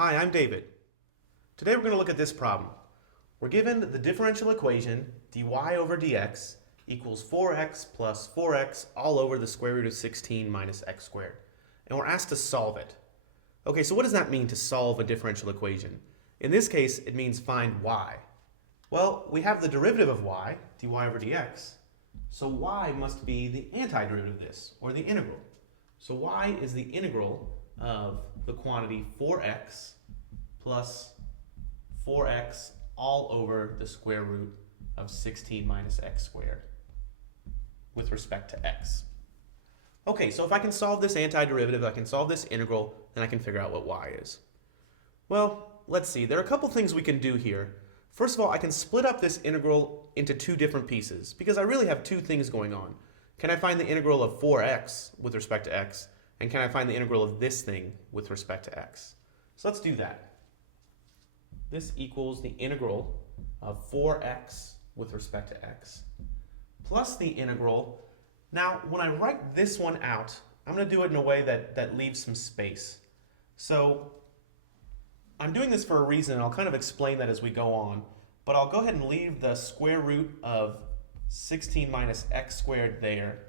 Hi, I'm David. Today we're going to look at this problem. We're given the differential equation dy over dx equals 4x plus 4x all over the square root of 16 minus x squared. And we're asked to solve it. Okay, so what does that mean to solve a differential equation? In this case, it means find y. Well, we have the derivative of y, dy over dx, so y must be the antiderivative of this, or the integral. So y is the integral of the quantity 4x plus 4x all over the square root of 16 minus x squared with respect to x. Okay, so if I can solve this antiderivative, I can solve this integral, then I can figure out what y is. Well, let's see. There are a couple things we can do here. First of all, I can split up this integral into two different pieces because I really have two things going on. Can I find the integral of 4x with respect to x? And can I find the integral of this thing with respect to x? So let's do that. This equals the integral of 4x with respect to x plus the integral. Now, when I write this one out, I'm going to do it in a way that leaves some space. So I'm doing this for a reason, and I'll kind of explain that as we go on. But I'll go ahead and leave the square root of 16 minus x squared there.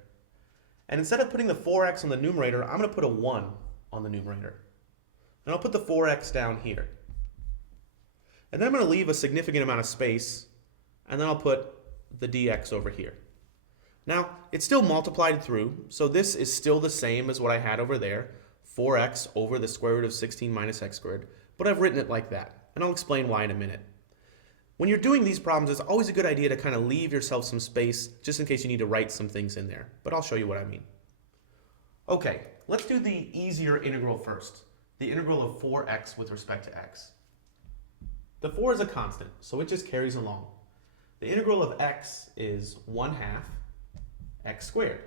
And instead of putting the 4x on the numerator, I'm going to put a 1 on the numerator. And I'll put the 4x down here. And then I'm going to leave a significant amount of space, and then I'll put the dx over here. Now, it's still multiplied through, so this is still the same as what I had over there, 4x over the square root of 16 minus x squared, but I've written it like that, and I'll explain why in a minute. When you're doing these problems, it's always a good idea to kind of leave yourself some space just in case you need to write some things in there, but I'll show you what I mean. Okay, let's do the easier integral first, the integral of 4x with respect to x. The 4 is a constant, so it just carries along. The integral of x is 1/2 x squared.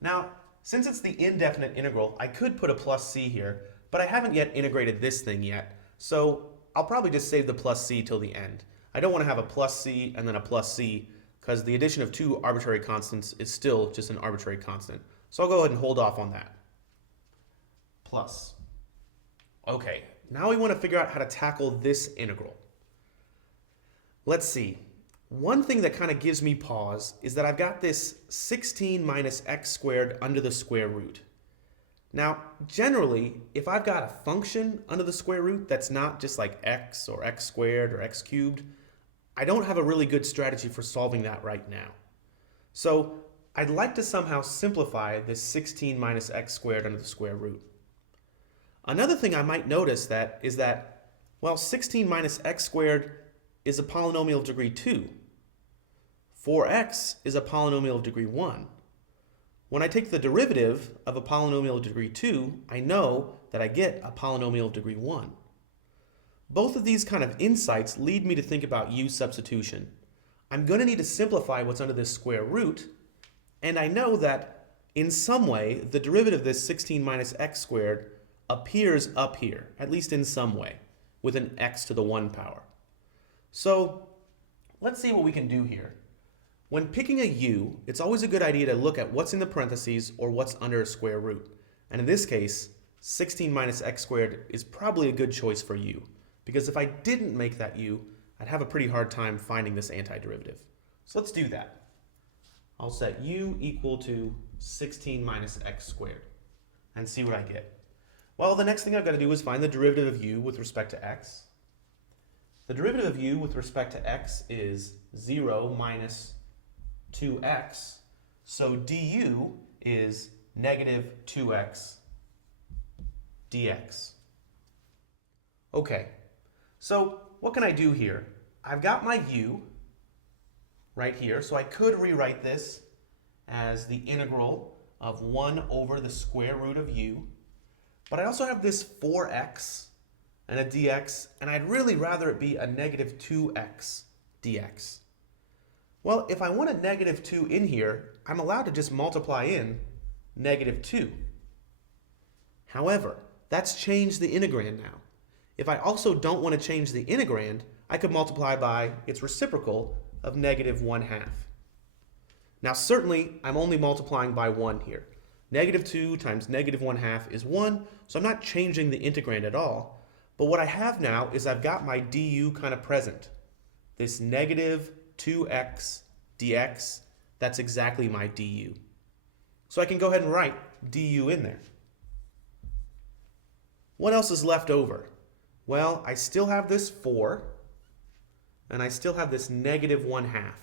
Now, since it's the indefinite integral, I could put a plus c here, but I haven't yet integrated this thing yet, so I'll probably just save the plus c till the end. I don't want to have a plus c and then a plus c, because the addition of two arbitrary constants is still just an arbitrary constant. So I'll go ahead and hold off on that. Plus. Okay, now we want to figure out how to tackle this integral. Let's see. One thing that kind of gives me pause is that I've got this 16 minus x squared under the square root. Now, generally, if I've got a function under the square root that's not just like x or x squared or x cubed, I don't have a really good strategy for solving that right now. So I'd like to somehow simplify this 16 minus x squared under the square root. Another thing I might notice is that, well, 16 minus x squared is a polynomial of degree 2. 4x is a polynomial of degree 1. When I take the derivative of a polynomial of degree 2, I know that I get a polynomial of degree 1. Both of these kind of insights lead me to think about u substitution. I'm going to need to simplify what's under this square root, and I know that in some way the derivative of this 16 minus x squared appears up here, at least in some way, with an x to the 1 power. So let's see what we can do here. When picking a u, it's always a good idea to look at what's in the parentheses or what's under a square root. And in this case, 16 minus x squared is probably a good choice for u, because if I didn't make that u, I'd have a pretty hard time finding this antiderivative. So let's do that. I'll set u equal to 16 minus x squared and see what I get. Well, the next thing I've got to do is find the derivative of u with respect to x. The derivative of u with respect to x is 0 minus 2x, so du is negative 2x dx. Okay, so what can I do here? I've got my u right here, so I could rewrite this as the integral of 1 over the square root of u, but I also have this 4x and a dx, and I'd really rather it be a negative 2x dx. Well, if I want a negative 2 in here, I'm allowed to just multiply in negative 2. However, that's changed the integrand now. If I also don't want to change the integrand, I could multiply by its reciprocal of negative 1/2. Now certainly, I'm only multiplying by 1 here. Negative 2 times negative 1/2 is 1, so I'm not changing the integrand at all. But what I have now is I've got my du kind of present. This negative 2x dx, that's exactly my du. So I can go ahead and write du in there. What else is left over? Well, I still have this 4, and I still have this negative 1/2.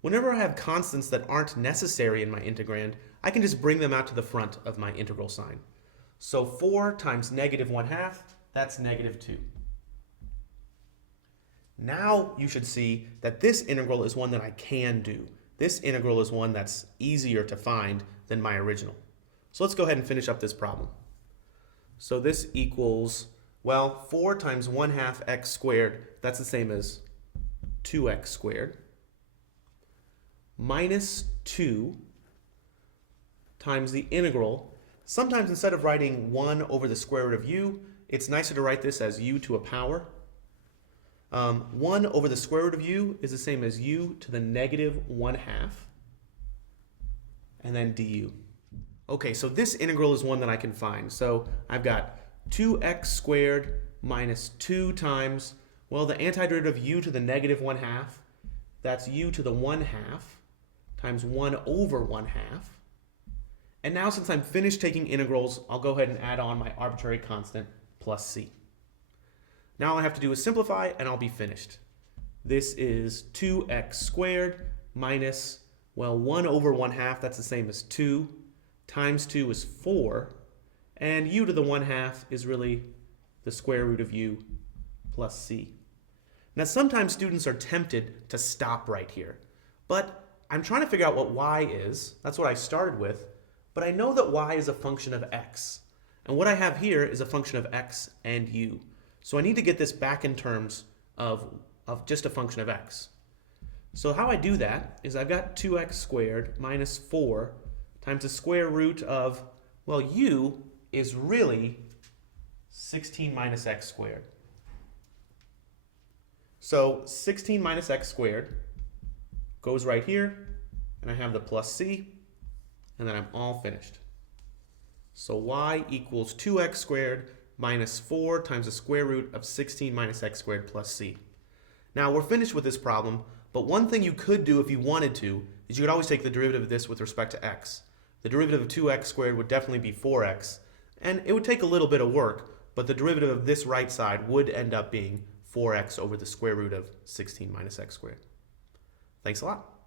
Whenever I have constants that aren't necessary in my integrand, I can just bring them out to the front of my integral sign. So 4 times negative 1/2, that's negative 2. Now you should see that this integral is one that I can do. This integral is one that's easier to find than my original. So let's go ahead and finish up this problem. So this equals, well, 4 times 1/2 x squared, that's the same as 2x squared, minus 2 times the integral. Sometimes instead of writing 1 over the square root of u, it's nicer to write this as u to a power. 1 over the square root of u is the same as u to the negative 1/2, and then du. Okay, so this integral is one that I can find. So I've got 2x squared minus 2 times, well, the antiderivative of u to the negative 1/2, that's u to the 1/2 times 1 over 1/2. And now since I'm finished taking integrals, I'll go ahead and add on my arbitrary constant plus c. Now all I have to do is simplify and I'll be finished. This is 2x squared minus, well, 1 over 1/2, that's the same as 2, times 2 is 4, and u to the 1/2 is really the square root of u plus c. Now sometimes students are tempted to stop right here, but I'm trying to figure out what y is. That's what I started with, but I know that y is a function of x, and what I have here is a function of x and u. So I need to get this back in terms of just a function of x. So how I do that is I've got 2x squared minus 4 times the square root of, well, u is really 16 minus x squared. So 16 minus x squared goes right here, and I have the plus c, and then I'm all finished. So y equals 2x squared minus 4 times the square root of 16 minus x squared plus c. Now we're finished with this problem, but one thing you could do if you wanted to is you could always take the derivative of this with respect to x. The derivative of 2x squared would definitely be 4x, and it would take a little bit of work, but the derivative of this right side would end up being 4x over the square root of 16 minus x squared. Thanks a lot.